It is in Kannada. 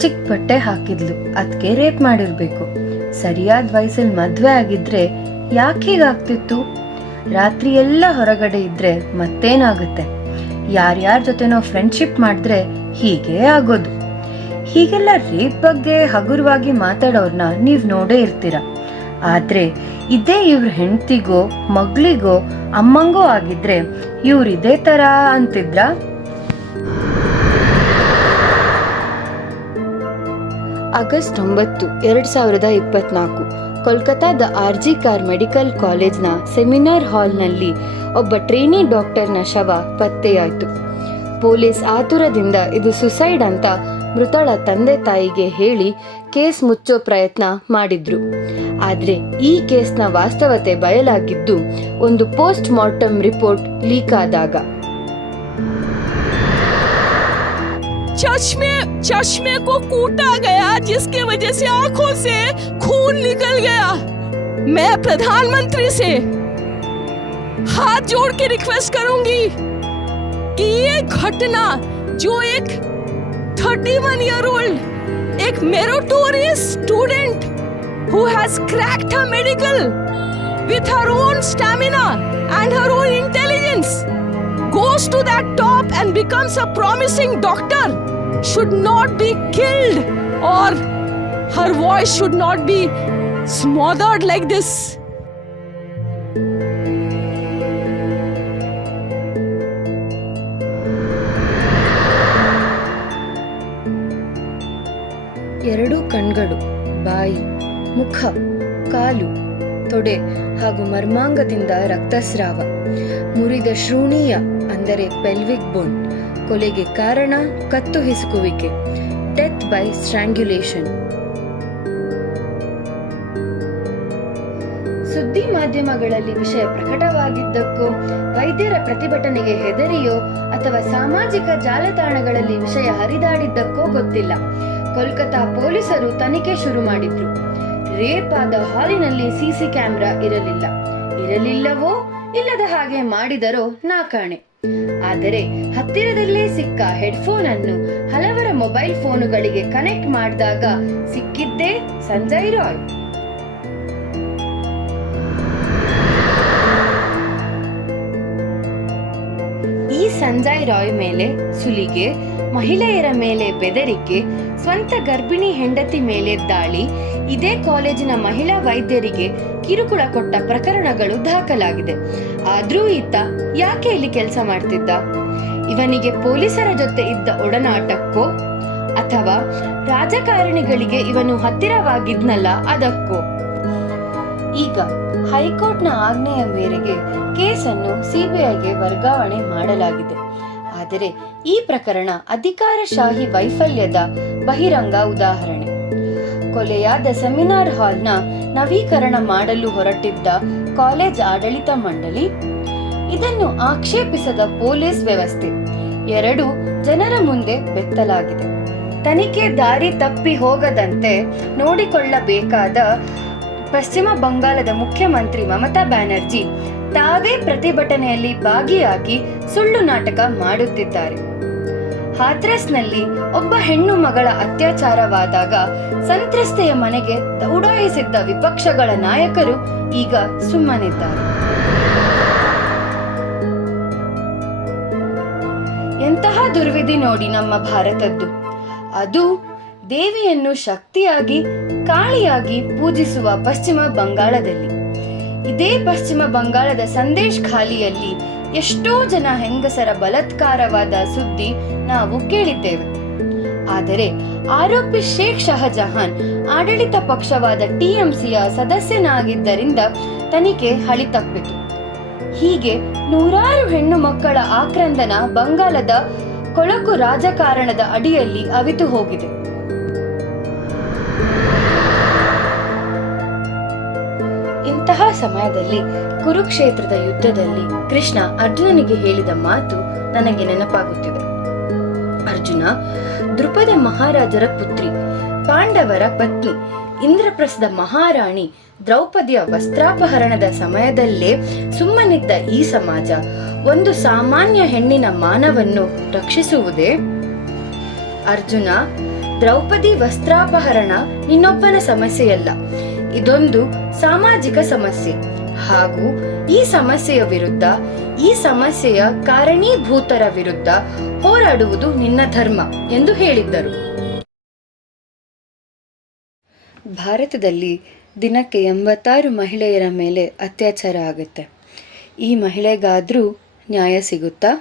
ಚಿಕ್ಕ ಬಟ್ಟೆ ಹಾಕಿದ್ಲು, ಅದಕ್ಕೆ ರೇಪ್ ಮಾಡಿರ್ಬೇಕು. ಸರಿಯಾದ ವಯಸ್ಸಲ್ಲಿ ಮದ್ವೆ ಆಗಿದ್ರೆ ಯಾಕೆ ಹೀಗಾಗ್ತಿತ್ತು? ರಾತ್ರಿ ಎಲ್ಲ ಹೊರಗಡೆ ಇದ್ರೆ ಮತ್ತೇನಾಗುತ್ತೆ? ಯಾರ್ಯಾರ ಜೊತೆನೋ ಫ್ರೆಂಡ್ಶಿಪ್ ಮಾಡಿದ್ರೆ ಹೀಗೇ ಆಗೋದು. ಹೀಗೆಲ್ಲ ರೇಪ್ ಬಗ್ಗೆ ಹಗುರವಾಗಿ ಮಾತಾಡೋರ್ನ ನೀವ್ ನೋಡೇ ಇರ್ತೀರ. ಆದ್ರೆ ಇದೇ ಇವ್ರ ಹೆಂಡತಿಗೋ ಮಗಳಿಗೋ ಅಮ್ಮಂಗೋ ಆಗಿದ್ರೆ ಇವ್ರು ಇದೇ ತರ ಅಂತಿದ್ರ? ಆಗಸ್ಟ್ 9, 2024 ಕೋಲ್ಕತಾದ RG ಕಾರ್ ಮೆಡಿಕಲ್ ಕಾಲೇಜ್ನ ಸೆಮಿನಾರ್ ಹಾಲ್ನಲ್ಲಿ ಒಬ್ಬ ಟ್ರೈನಿ ಡಾಕ್ಟರ್ನ ಶವ ಪತ್ತೆಯಾಯಿತು. ಪೊಲೀಸ್ ಆತುರದಿಂದ ಇದು ಸುಸೈಡ್ ಅಂತ ಮೃತಳ ತಂದೆ ತಾಯಿಗೆ ಹೇಳಿ ಕೇಸ್ ಮುಚ್ಚೋ ಪ್ರಯತ್ನ ಮಾಡಿದ್ರು. ಆದ್ರೆ ಈ ಕೇಸ್ನ ವಾಸ್ತವತೆ ಬಯಲಾಗಿದ್ದು ಒಂದು ಪೋಸ್ಟ್ ಮಾರ್ಟಮ್ ರಿಪೋರ್ಟ್ ಲೀಕ್ ಆದಾಗ. चश्मे को कूटा गया जिसके वजह से आंखों से खून निकल गया। मैं प्रधानमंत्री से हाथ जोड़ के रिक्वेस्ट करूंगी कि ये घटना जो एक 31 year old एक meritorious student who has cracked her medical with her own stamina and her own intelligence goes to that top and becomes a promising doctor should not be killed, or her voice should not be smothered like this. ಎರಡು ಕಣ್ಗಳು, ಬಾಯಿ, ಮುಖ, ಕಾಲು, ತೊಡೆ ಹಾಗೂ ಮರ್ಮಾಂಗದಿಂದ ರಕ್ತಸ್ರಾವ, ಮುರಿದ ಶ್ರೋಣೀಯ ಅಂದರೆ ಪೆಲ್ವಿಕ್ ಬೋನ್. ಕೊಲೆಗೆ ಕಾರಣ ಕತ್ತು ಹಿಸುಕುವಿಕೆ, ಡೆತ್ ಬೈ ಸ್ಟ್ರ್ಯಾಂಗ್ಯುಲೇಷನ್. ಸುದ್ದಿ ಮಾಧ್ಯಮಗಳಲ್ಲಿ ವಿಷಯ ಪ್ರಕಟವಾಗಿದ್ದಕ್ಕೋ, ವೈದ್ಯರ ಪ್ರತಿಭಟನೆಗೆ ಹೆದರಿಯೋ ಅಥವಾ ಸಾಮಾಜಿಕ ಜಾಲತಾಣಗಳಲ್ಲಿ ವಿಷಯ ಹರಿದಾಡಿದ್ದಕ್ಕೋ ಗೊತ್ತಿಲ್ಲ, ಕೋಲ್ಕತಾ ಪೊಲೀಸರು ತನಿಖೆ ಶುರು ಮಾಡಿದ್ರು. ರೇಪ್ ಆದ ಹಾಲಿನಲ್ಲಿ ಸಿಸಿ ಕ್ಯಾಮೆರಾ ಇರಲಿಲ್ಲವೋ ಇಲ್ಲದ ಹಾಗೆ ಮಾಡಿದರೋ ನಾಕಾಣೆ. ಆದರೆ ಹತ್ತಿರದಲ್ಲೇ ಸಿಕ್ಕ ಹೆಡ್ಫೋನ್ ಅನ್ನು ಹಲವರ ಮೊಬೈಲ್ ಫೋನುಗಳಿಗೆ ಕನೆಕ್ಟ್ ಮಾಡಿದಾಗ ಸಿಕ್ಕಿದ್ದೇ ಸಂಜಯ್ ರಾಯ್. ಈ ಸಂಜಯ್ ರಾಯ್ ಮೇಲೆ ಸುಲಿಗೆ, ಮಹಿಳೆಯರ ಮೇಲೆ ಬೆದರಿಕೆ, ಸ್ವಂತ ಗರ್ಭಿಣಿ ಹೆಂಡತಿ ಮೇಲೆ ದಾಳಿ, ಇದೇ ಕಾಲೇಜಿನ ಮಹಿಳಾ ವೈದ್ಯರಿಗೆ ಕಿರುಕುಳ ಕೊಟ್ಟ ಪ್ರಕರಣಗಳು ದಾಖಲಾಗಿದೆ. ಆದ್ರೂ ಈತ ಯಾಕೆ ಇಲ್ಲಿ ಕೆಲಸ ಮಾಡ್ತಿದ್ದ? ಇವನಿಗೆ ಪೊಲೀಸರ ಜೊತೆ ಇದ್ದ ಒಡನಾಟಕ್ಕೋ ಅಥವಾ ರಾಜಕಾರಣಿಗಳಿಗೆ ಇವನು ಹತ್ತಿರವಾಗಿದ್ನಲ್ಲ ಅದಕ್ಕೋ? ಈಗ ಹೈಕೋರ್ಟ್ನ ಆಜ್ಞೆಯ ಮೇರೆಗೆ ಕೇಸನ್ನು ಸಿಬಿಐಗೆ ವರ್ಗಾವಣೆ ಮಾಡಲಾಗಿದೆ. ಆದರೆ ಈ ಪ್ರಕರಣ ಅಧಿಕಾರಶಾಹಿ ವೈಫಲ್ಯದ ಬಹಿರಂಗ ಉದಾಹರಣೆ. ಕೊಲೆಯಾದ ಸೆಮಿನಾರ್ ಹಾಲ್ನ ನವೀಕರಣ ಮಾಡಲು ಹೊರಟಿದ್ದ ಕಾಲೇಜ್ ಆಡಳಿತ ಮಂಡಳಿ, ಇದನ್ನು ಆಕ್ಷೇಪಿಸದ ಪೊಲೀಸ್ ವ್ಯವಸ್ಥೆ ಎರಡು ಜನರ ಮುಂದೆ ಬೆತ್ತಲಾಗಿದೆ. ತನಿಖೆ ದಾರಿ ತಪ್ಪಿ ಹೋಗದಂತೆ ನೋಡಿಕೊಳ್ಳಬೇಕಾದ ಪಶ್ಚಿಮ ಬಂಗಾಳದ ಮುಖ್ಯಮಂತ್ರಿ ಮಮತಾ ಬ್ಯಾನರ್ಜಿ ತಾವೇ ಪ್ರತಿಭಟನೆಯಲ್ಲಿ ಭಾಗಿಯಾಗಿ ಸುಳ್ಳು ನಾಟಕ ಮಾಡುತ್ತಿದ್ದಾರೆ. ಹಾಥ್ರಸ್ನಲ್ಲಿ ಒಬ್ಬ ಹೆಣ್ಣು ಮಗಳ ಅತ್ಯಾಚಾರವಾದಾಗ ಸಂತ್ರಸ್ತೆಯ ಮನೆಗೆ ದೌಡಾಯಿಸಿದ್ದ ವಿಪಕ್ಷಗಳ ನಾಯಕರು ಈಗ ಸುಮ್ಮನಿದ್ದಾರೆ. ಎಂತಹ ದುರ್ವಿಧಿ ನೋಡಿ ನಮ್ಮ ಭಾರತದ್ದು. ಅದು ದೇವಿಯನ್ನು ಶಕ್ತಿಯಾಗಿ ಕಾಳಿಯಾಗಿ ಪೂಜಿಸುವ ಪಶ್ಚಿಮ ಬಂಗಾಳದಲ್ಲಿ. ಇದೇ ಪಶ್ಚಿಮ ಬಂಗಾಳದ ಸಂದೇಶ್ ಖಾಲಿಯಲ್ಲಿ ಎಷ್ಟೋ ಜನ ಹೆಂಗಸರ ಬಲಾತ್ಕಾರವಾದ ಸುದ್ದಿ ನಾವು ಕೇಳಿದ್ದೇವೆ. ಆದರೆ ಆರೋಪಿ ಶೇಖ್ ಶಹಜಹಾನ್ ಆಡಳಿತ ಪಕ್ಷವಾದ ಟಿಎಂಸಿಯ ಸದಸ್ಯನಾಗಿದ್ದರಿಂದ ತನಿಖೆ ಹಳಿ ತಪ್ಪಿತು. ಹೀಗೆ ನೂರಾರು ಹೆಣ್ಣು ಮಕ್ಕಳ ಆಕ್ರಂದನ ಬಂಗಾಳದ ಕೊಳಕು ರಾಜಕಾರಣದ ಅಡಿಯಲ್ಲಿ ಅವಿತು ಹೋಗಿದೆ. ಇಂತಹ ಸಮಯದಲ್ಲಿ ಕುರುಕ್ಷೇತ್ರದ ಯುದ್ಧದಲ್ಲಿ ಕೃಷ್ಣ ಅರ್ಜುನನಿಗೆ ಹೇಳಿದ ಮಾತು ನನಗೆ ನೆನಪಾಗುತ್ತಿದೆ. ಅರ್ಜುನ ದೃಪದ ಮಹಾರಾಜರ ಪುತ್ರಿ, ಪಾಂಡವರ ಪತ್ನಿ, ಇಂದ್ರಪ್ರಸ್ಥದ ಮಹಾರಾಣಿ ದ್ರೌಪದಿಯ ವಸ್ತ್ರಾಪಹರಣದ ಸಮಯದಲ್ಲೇ ಸುಮ್ಮನಿದ್ದ ಈ ಸಮಾಜ ಒಂದು ಸಾಮಾನ್ಯ ಹೆಣ್ಣಿನ ಮಾನವನ್ನು ರಕ್ಷಿಸುವುದೇ? ಅರ್ಜುನ ದ್ರೌಪದಿ ವಸ್ತ್ರಾಪಹರಣ ನಿನ್ನೊಬ್ಬನ ಸಮಸ್ಯೆಯಲ್ಲ, ಇದೊಂದು ಸಾಮಾಜಿಕ ಸಮಸ್ಯೆ. ಹಾಗೂ ಈ ಸಮಸ್ಯೆಯ ವಿರುದ್ಧ, ಈ ಸಮಸ್ಯೆಯ ಕಾರಣೀಭೂತರ ವಿರುದ್ಧ ಹೋರಾಡುವುದು ನಿನ್ನ ಧರ್ಮ ಎಂದು ಹೇಳಿದ್ದರು. ಭಾರತದಲ್ಲಿ ದಿನಕ್ಕೆ 86 ಮಹಿಳೆಯರ ಮೇಲೆ ಅತ್ಯಾಚಾರ ಆಗುತ್ತೆ. ಈ ಮಹಿಳೆಗಾದ್ರೂ ನ್ಯಾಯ ಸಿಗುತ್ತಾ?